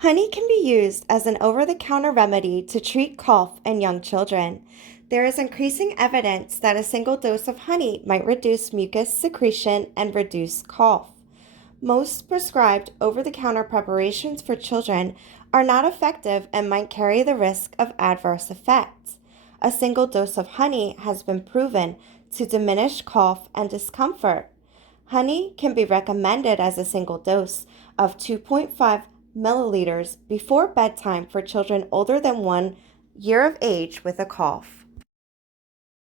Honey can be used as an over-the-counter remedy to treat cough in young children. There is increasing evidence that a single dose of honey might reduce mucus secretion and reduce cough. Most prescribed over-the-counter preparations for children are not effective and might carry the risk of adverse effects. A single dose of honey has been proven to diminish cough and discomfort. Honey can be recommended as a single dose of 2.5 milliliters before bedtime for children older than 1 year of age with a cough.